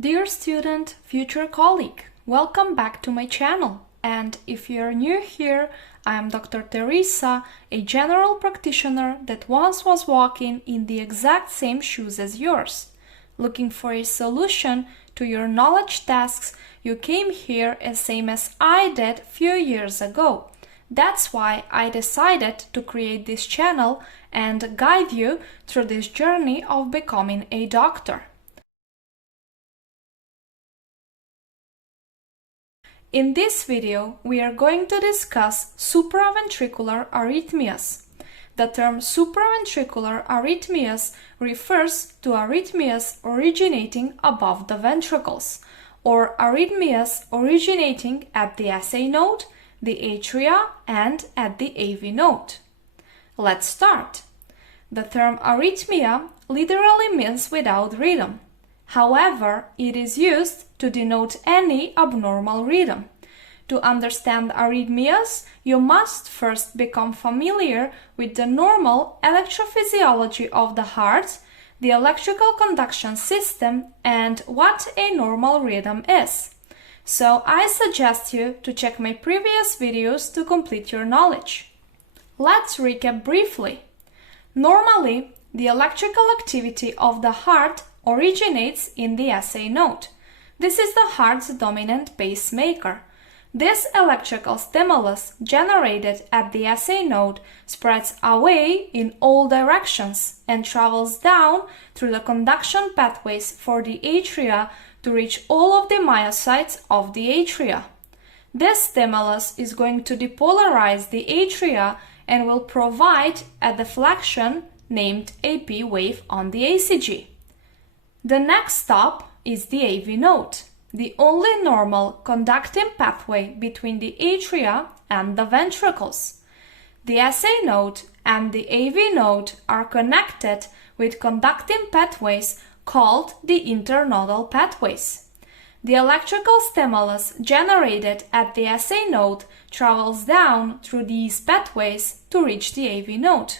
Dear student, future colleague, welcome back to my channel. And if you're new here, I am Dr. Teresa, a general practitioner that once was walking in the exact same shoes as yours. Looking for a solution to your knowledge tasks, you came here as same as I did few years ago. That's why I decided to create this channel and guide you through this journey of becoming a doctor. In this video, we are going to discuss supraventricular arrhythmias. The term supraventricular arrhythmias refers to arrhythmias originating above the ventricles, or arrhythmias originating at the SA node, the atria, and at the AV node. Let's start. The term arrhythmia literally means without rhythm. However, it is used to denote any abnormal rhythm. To understand arrhythmias, you must first become familiar with the normal electrophysiology of the heart, the electrical conduction system, and what a normal rhythm is. So I suggest you to check my previous videos to complete your knowledge. Let's recap briefly. Normally, the electrical activity of the heart originates in the SA node. This is the heart's dominant pacemaker. This electrical stimulus generated at the SA node spreads away in all directions and travels down through the conduction pathways for the atria to reach all of the myocytes of the atria. This stimulus is going to depolarize the atria and will provide a deflection named a P wave on the EKG. The next stop is the AV node, the only normal conducting pathway between the atria and the ventricles. The SA node and the AV node are connected with conducting pathways called the internodal pathways. The electrical stimulus generated at the SA node travels down through these pathways to reach the AV node.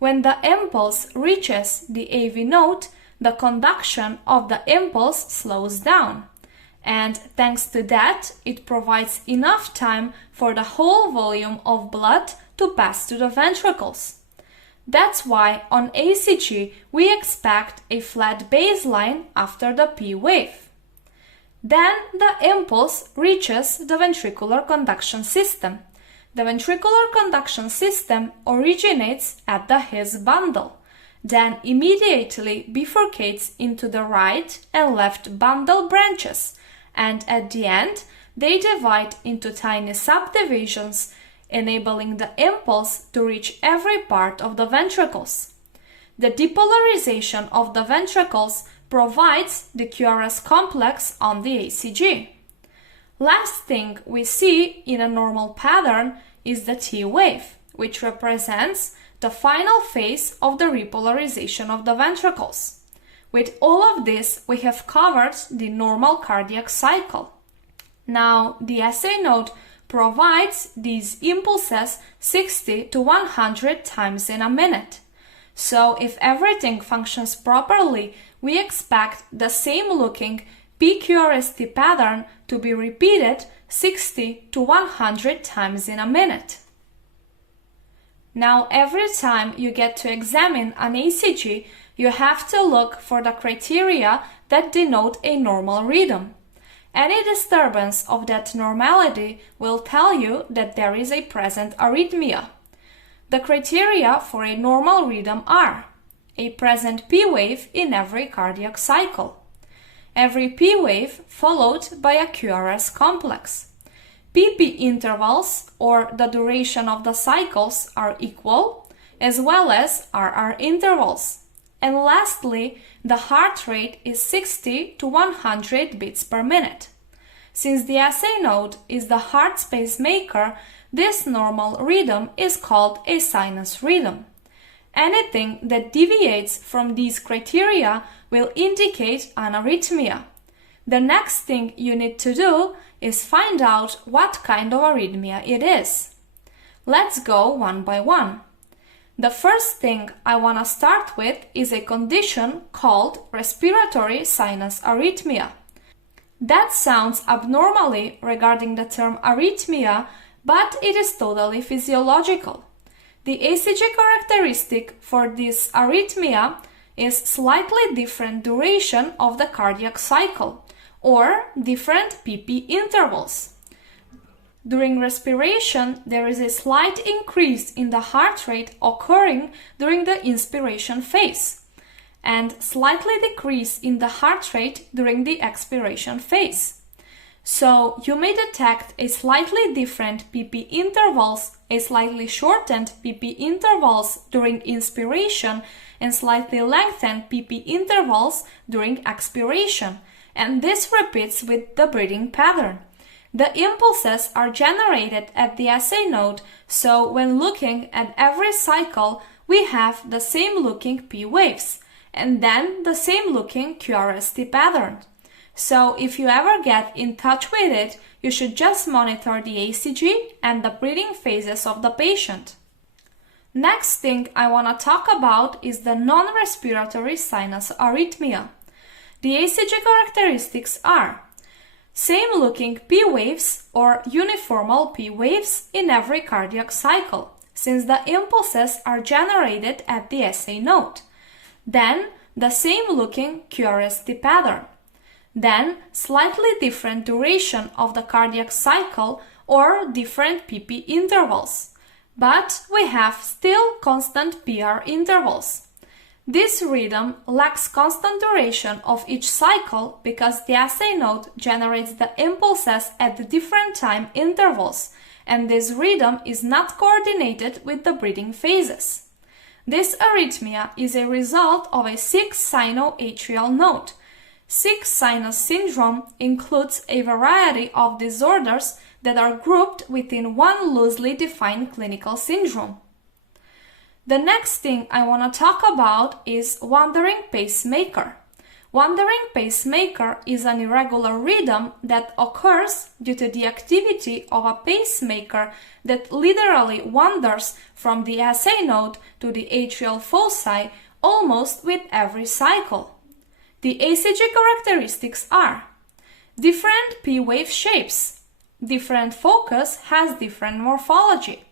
When the impulse reaches the AV node, the conduction of the impulse slows down, and thanks to that, it provides enough time for the whole volume of blood to pass to the ventricles. That's why on EKG we expect a flat baseline after the P wave. Then the impulse reaches the ventricular conduction system. The ventricular conduction system originates at the His bundle, then immediately bifurcates into the right and left bundle branches, and at the end they divide into tiny subdivisions, enabling the impulse to reach every part of the ventricles. The depolarization of the ventricles provides the QRS complex on the EKG. Last thing we see in a normal pattern is the T wave, which represents the final phase of the repolarization of the ventricles. With all of this, we have covered the normal cardiac cycle. Now, the SA node provides these impulses 60 to 100 times in a minute. So, if everything functions properly, we expect the same looking PQRST pattern to be repeated 60 to 100 times in a minute. Now, every time you get to examine an EKG, you have to look for the criteria that denote a normal rhythm. Any disturbance of that normality will tell you that there is a present arrhythmia. The criteria for a normal rhythm are a present P wave in every cardiac cycle, every P wave followed by a QRS complex, PP intervals, or the duration of the cycles, are equal, as well as RR intervals. And lastly, the heart rate is 60 to 100 beats per minute. Since the SA node is the heart's pacemaker, this normal rhythm is called a sinus rhythm. Anything that deviates from these criteria will indicate an arrhythmia. The next thing you need to do is find out what kind of arrhythmia it is. Let's go one by one. The first thing I want to start with is a condition called respiratory sinus arrhythmia. That sounds abnormally regarding the term arrhythmia, but it is totally physiological. The ECG characteristic for this arrhythmia is slightly different duration of the cardiac cycle, or different PP intervals. During respiration, there is a slight increase in the heart rate occurring during the inspiration phase, and slightly decrease in the heart rate during the expiration phase. So you may detect a slightly different PP intervals, a slightly shortened PP intervals during inspiration, and slightly lengthened PP intervals during expiration, and this repeats with the breathing pattern. The impulses are generated at the SA node, so when looking at every cycle, we have the same looking P waves, and then the same looking QRST pattern. So if you ever get in touch with it, you should just monitor the ECG and the breathing phases of the patient. Next thing I want to talk about is the non-respiratory sinus arrhythmia. The ECG characteristics are same looking P waves or uniformal P waves in every cardiac cycle, since the impulses are generated at the SA node. Then the same looking QRST pattern. Then slightly different duration of the cardiac cycle or different PP intervals. But we have still constant PR intervals. This rhythm lacks constant duration of each cycle because the SA node generates the impulses at the different time intervals, and this rhythm is not coordinated with the breathing phases. This arrhythmia is a result of a sick sino-atrial node. Sick sinus syndrome includes a variety of disorders that are grouped within one loosely defined clinical syndrome. The next thing I want to talk about is wandering pacemaker. Wandering pacemaker is an irregular rhythm that occurs due to the activity of a pacemaker that literally wanders from the SA node to the atrial foci almost with every cycle. The ECG characteristics are different P wave shapes, different focus has different morphology,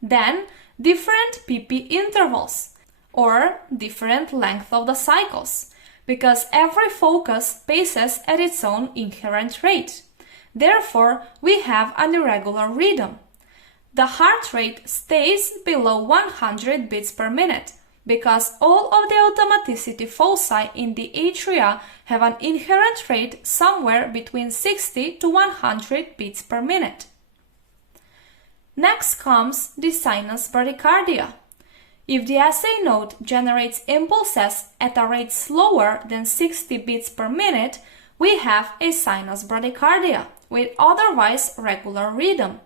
then different PP intervals, or different length of the cycles, because every focus paces at its own inherent rate. Therefore, we have an irregular rhythm. The heart rate stays below 100 beats per minute, because all of the automaticity foci in the atria have an inherent rate somewhere between 60 to 100 beats per minute. Next comes the sinus bradycardia. If the SA node generates impulses at a rate slower than 60 beats per minute, we have a sinus bradycardia with otherwise regular rhythm.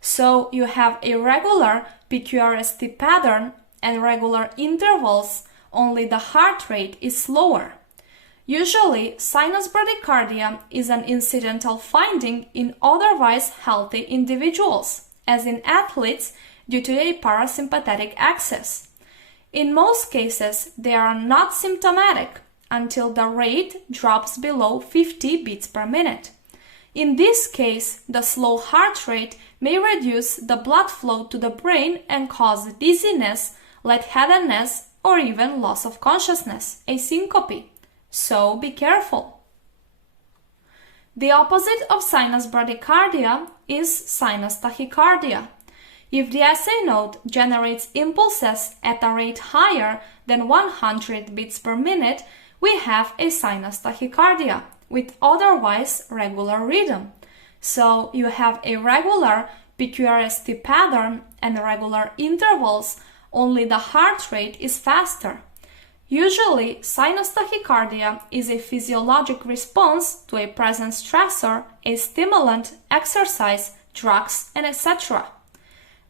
So you have a regular PQRST pattern and regular intervals, only the heart rate is slower. Usually, sinus bradycardia is an incidental finding in otherwise healthy individuals, as in athletes due to a parasympathetic axis. In most cases, they are not symptomatic until the rate drops below 50 beats per minute. In this case, the slow heart rate may reduce the blood flow to the brain and cause dizziness, lightheadedness, or even loss of consciousness, a syncope. So be careful. The opposite of sinus bradycardia is sinus tachycardia. If the SA node generates impulses at a rate higher than 100 beats per minute, we have a sinus tachycardia with otherwise regular rhythm. So you have a regular PQRST pattern and regular intervals, only the heart rate is faster. Usually, sinus tachycardia is a physiologic response to a present stressor, a stimulant, exercise, drugs, and etc.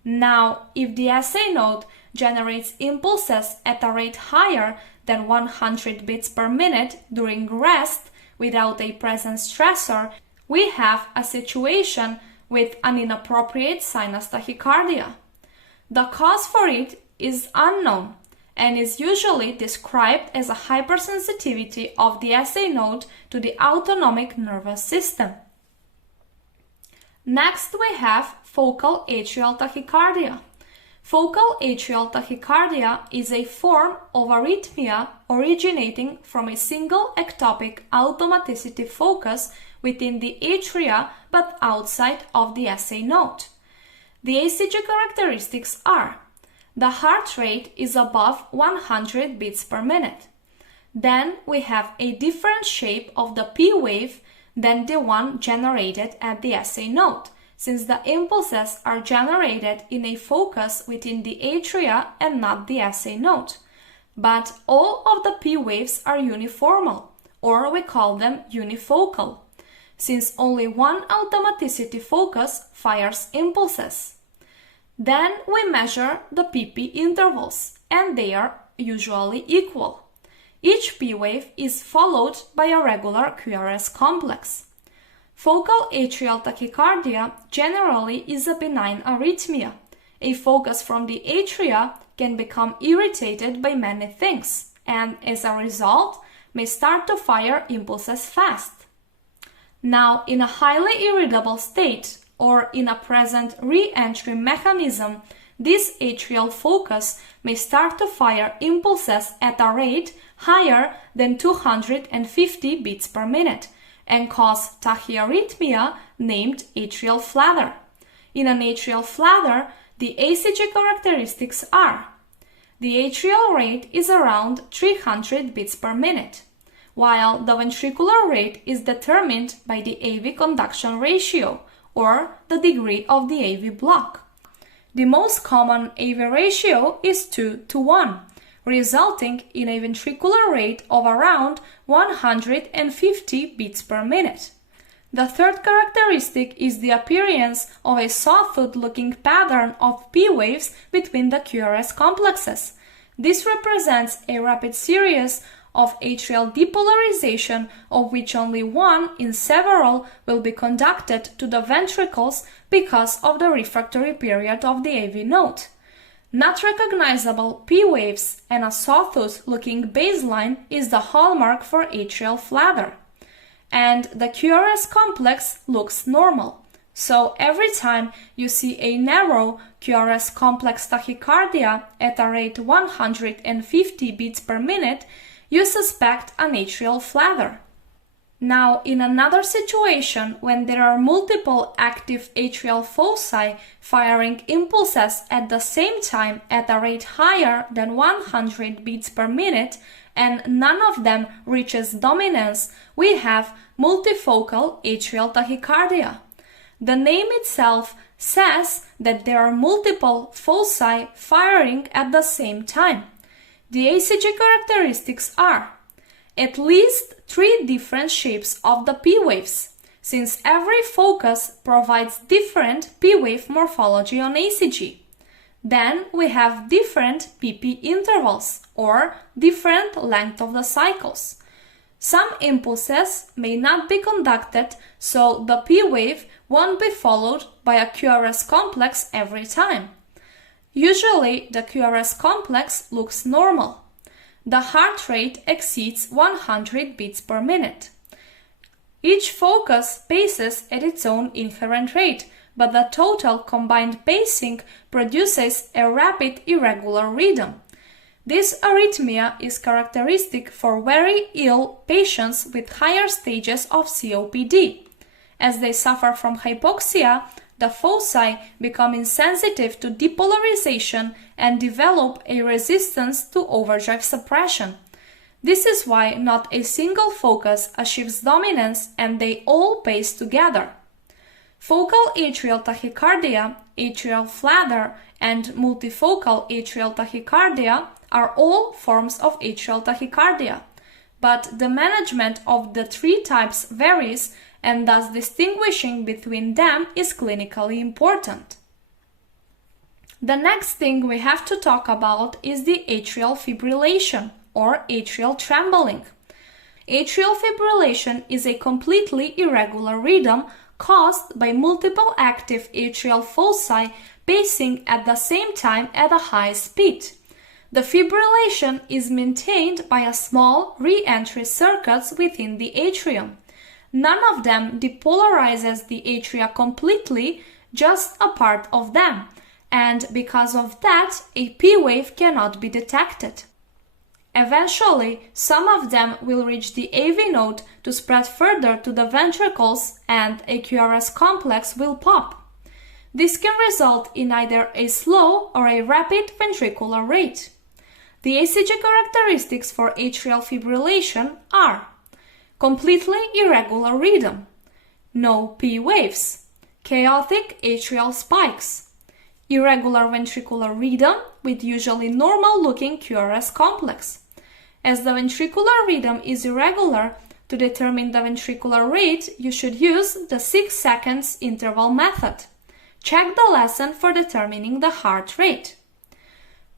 Now, if the SA node generates impulses at a rate higher than 100 beats per minute during rest without a present stressor, we have a situation with an inappropriate sinus tachycardia. The cause for it is unknown, and is usually described as a hypersensitivity of the SA node to the autonomic nervous system. Next we have focal atrial tachycardia. Focal atrial tachycardia is a form of arrhythmia originating from a single ectopic automaticity focus within the atria but outside of the SA node. The ECG characteristics are: the heart rate is above 100 beats per minute. Then we have a different shape of the P wave than the one generated at the SA node, since the impulses are generated in a focus within the atria and not the SA node. But all of the P waves are uniformal, or we call them unifocal, since only one automaticity focus fires impulses. Then we measure the PP intervals, and they are usually equal. Each P wave is followed by a regular QRS complex. Focal atrial tachycardia generally is a benign arrhythmia. A focus from the atria can become irritated by many things, and as a result may start to fire impulses fast. Now, in a highly irritable state or in a present re-entry mechanism, this atrial focus may start to fire impulses at a rate higher than 250 beats per minute and cause tachyarrhythmia named atrial flutter. In an atrial flutter, the ECG characteristics are: the atrial rate is around 300 beats per minute, while the ventricular rate is determined by the AV conduction ratio, or the degree of the AV block. The most common AV ratio is 2:1, resulting in a ventricular rate of around 150 beats per minute. The third characteristic is the appearance of a sawtooth-looking pattern of P waves between the QRS complexes. This represents a rapid series of atrial depolarization, of which only one in several will be conducted to the ventricles because of the refractory period of the AV node. Not recognizable P waves and a sawtooth-looking baseline is the hallmark for atrial flutter. And the QRS complex looks normal. So every time you see a narrow QRS complex tachycardia at a rate 150 beats per minute, you suspect an atrial flutter. Now, in another situation, when there are multiple active atrial foci firing impulses at the same time at a rate higher than 100 beats per minute, and none of them reaches dominance, we have multifocal atrial tachycardia. The name itself says that there are multiple foci firing at the same time. The ECG characteristics are at least 3 different shapes of the P waves, since every focus provides different P wave morphology on ECG. Then we have different PP intervals, or different length of the cycles. Some impulses may not be conducted, so the P wave won't be followed by a QRS complex every time. Usually, the QRS complex looks normal. The heart rate exceeds 100 beats per minute. Each focus paces at its own inherent rate, but the total combined pacing produces a rapid irregular rhythm. This arrhythmia is characteristic for very ill patients with higher stages of COPD. As they suffer from hypoxia, the foci become insensitive to depolarization and develop a resistance to overdrive suppression. This is why not a single focus achieves dominance and they all pace together. Focal atrial tachycardia, atrial flutter, and multifocal atrial tachycardia are all forms of atrial tachycardia, but the management of the 3 types varies, and thus distinguishing between them is clinically important. The next thing we have to talk about is the atrial fibrillation, or atrial trembling. Atrial fibrillation is a completely irregular rhythm caused by multiple active atrial foci pacing at the same time at a high speed. The fibrillation is maintained by a small re-entry circuits within the atrium. None of them depolarizes the atria completely, just a part of them, and because of that, a P wave cannot be detected. Eventually, some of them will reach the AV node to spread further to the ventricles and a QRS complex will pop. This can result in either a slow or a rapid ventricular rate. The ECG characteristics for atrial fibrillation are completely irregular rhythm, no P waves, chaotic atrial spikes, irregular ventricular rhythm with usually normal-looking QRS complex. As the ventricular rhythm is irregular, to determine the ventricular rate, you should use the 6 seconds interval method. Check the lesson for determining the heart rate.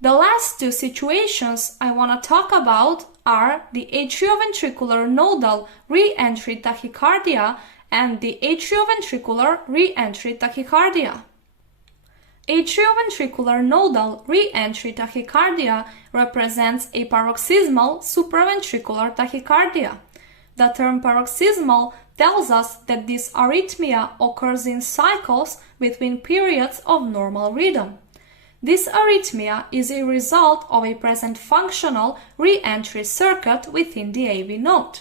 The last two situations I want to talk about are the atrioventricular nodal re-entry tachycardia and the atrioventricular re-entry tachycardia. Atrioventricular nodal re-entry tachycardia represents a paroxysmal supraventricular tachycardia. The term paroxysmal tells us that this arrhythmia occurs in cycles between periods of normal rhythm. This arrhythmia is a result of a present functional re-entry circuit within the AV node.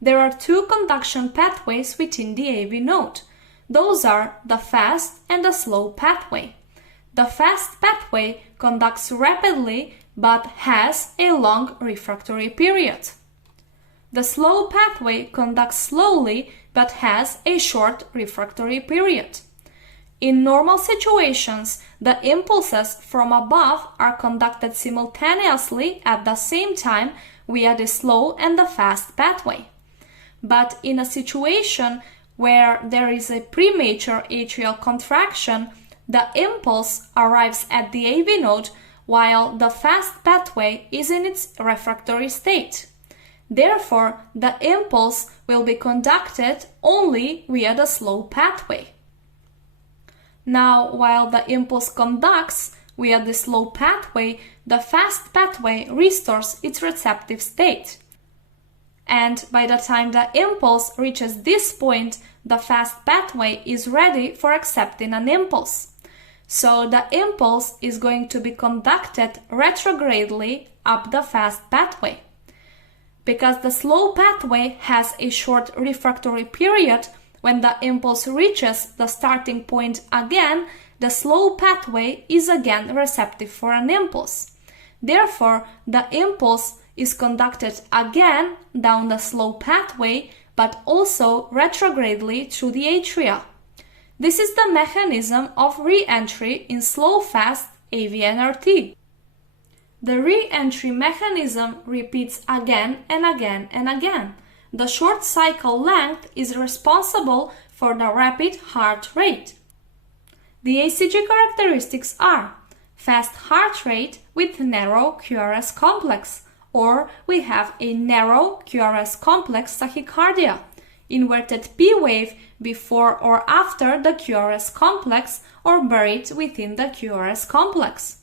There are two conduction pathways within the AV node. Those are the fast and the slow pathway. The fast pathway conducts rapidly but has a long refractory period. The slow pathway conducts slowly but has a short refractory period. In normal situations, the impulses from above are conducted simultaneously at the same time via the slow and the fast pathway. But in a situation where there is a premature atrial contraction, the impulse arrives at the AV node while the fast pathway is in its refractory state. Therefore, the impulse will be conducted only via the slow pathway. Now, while the impulse conducts via the slow pathway, the fast pathway restores its receptive state. And by the time the impulse reaches this point, the fast pathway is ready for accepting an impulse. So the impulse is going to be conducted retrogradely up the fast pathway. Because the slow pathway has a short refractory period, when the impulse reaches the starting point again, the slow pathway is again receptive for an impulse. Therefore, the impulse is conducted again down the slow pathway, but also retrogradely through the atria. This is the mechanism of re-entry in slow-fast AVNRT. The re-entry mechanism repeats again and again and again. The short cycle length is responsible for the rapid heart rate. The ECG characteristics are fast heart rate with narrow QRS complex, or we have a narrow QRS complex tachycardia, inverted P wave before or after the QRS complex or buried within the QRS complex.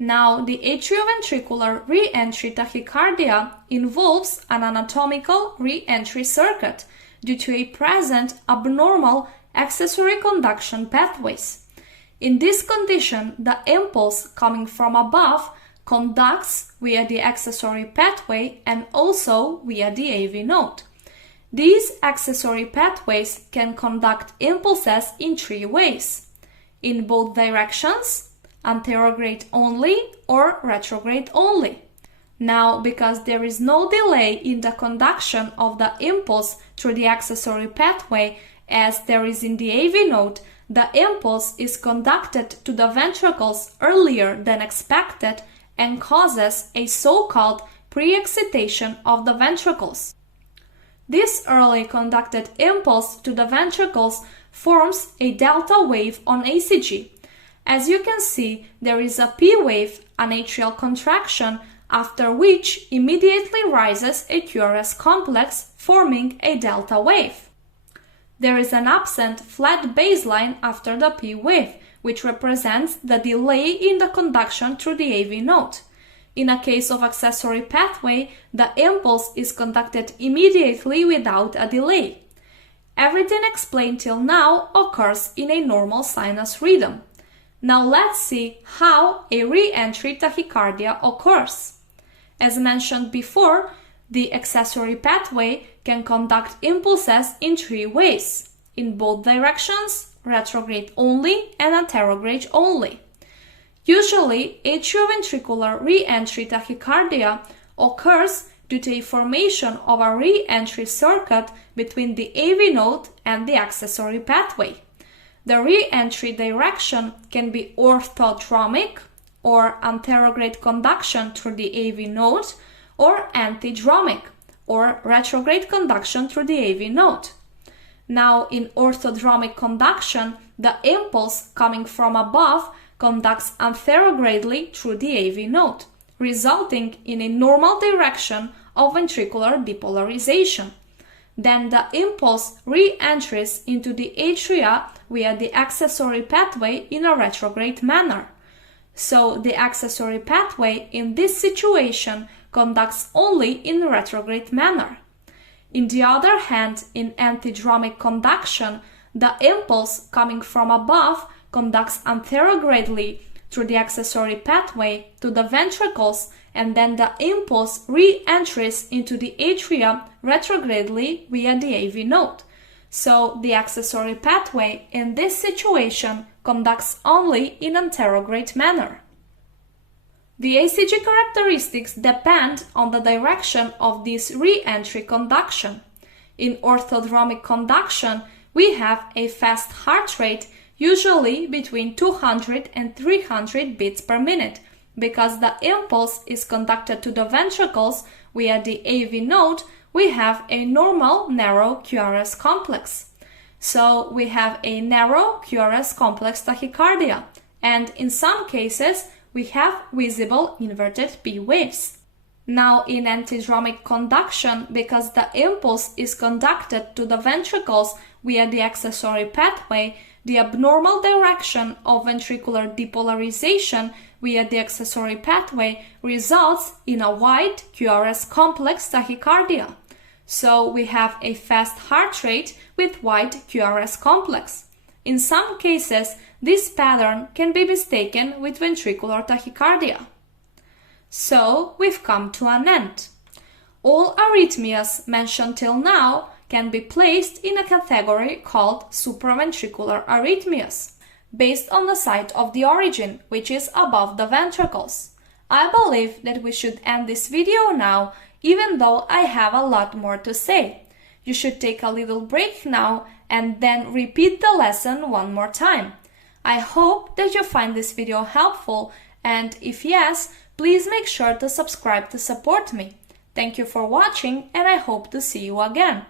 Now, the atrioventricular re-entry tachycardia involves an anatomical re-entry circuit due to a present abnormal accessory conduction pathways. In this condition, the impulse coming from above conducts via the accessory pathway and also via the AV node. These accessory pathways can conduct impulses in three ways: in both directions, anterograde only, or retrograde only. Now, because there is no delay in the conduction of the impulse through the accessory pathway as there is in the AV node, the impulse is conducted to the ventricles earlier than expected and causes a so-called pre-excitation of the ventricles. This early conducted impulse to the ventricles forms a delta wave on ECG. As you can see, there is a P wave, an atrial contraction, after which immediately rises a QRS complex, forming a delta wave. There is an absent flat baseline after the P wave, which represents the delay in the conduction through the AV node. In a case of accessory pathway, the impulse is conducted immediately without a delay. Everything explained till now occurs in a normal sinus rhythm. Now let's see how a re-entry tachycardia occurs. As mentioned before, the accessory pathway can conduct impulses in three ways: in both directions, retrograde only, and anterograde only. Usually, atrioventricular re-entry tachycardia occurs due to a formation of a re-entry circuit between the AV node and the accessory pathway. The re-entry direction can be orthodromic, or anterograde conduction through the AV node, or antidromic, or retrograde conduction through the AV node. Now, in orthodromic conduction, the impulse coming from above conducts antherogradely through the AV node, resulting in a normal direction of ventricular depolarization. Then the impulse re-enters into the atria via the accessory pathway in a retrograde manner. So the accessory pathway in this situation conducts only in a retrograde manner. On the other hand, in antidromic conduction, the impulse coming from above conducts antherogradely through the accessory pathway to the ventricles, and then the impulse re-enters into the atria retrogradely via the AV node. So the accessory pathway in this situation conducts only in anterograde manner. The ECG characteristics depend on the direction of this re-entry conduction. In orthodromic conduction, we have a fast heart rate, usually between 200 and 300 beats per minute, because the impulse is conducted to the ventricles via the AV node. We have a normal narrow QRS complex. So we have a narrow QRS complex tachycardia, and in some cases we have visible inverted P waves. Now in antidromic conduction, because the impulse is conducted to the ventricles via the accessory pathway, the abnormal direction of ventricular depolarization via the accessory pathway results in a wide QRS complex tachycardia. So we have a fast heart rate with wide QRS complex. In some cases, this pattern can be mistaken with ventricular tachycardia. So we've come to an end. All arrhythmias mentioned till now can be placed in a category called supraventricular arrhythmias, based on the site of the origin, which is above the ventricles. I believe that we should end this video now, even though I have a lot more to say. You should take a little break now and then repeat the lesson one more time. I hope that you find this video helpful, and if yes, please make sure to subscribe to support me. Thank you for watching, and I hope to see you again.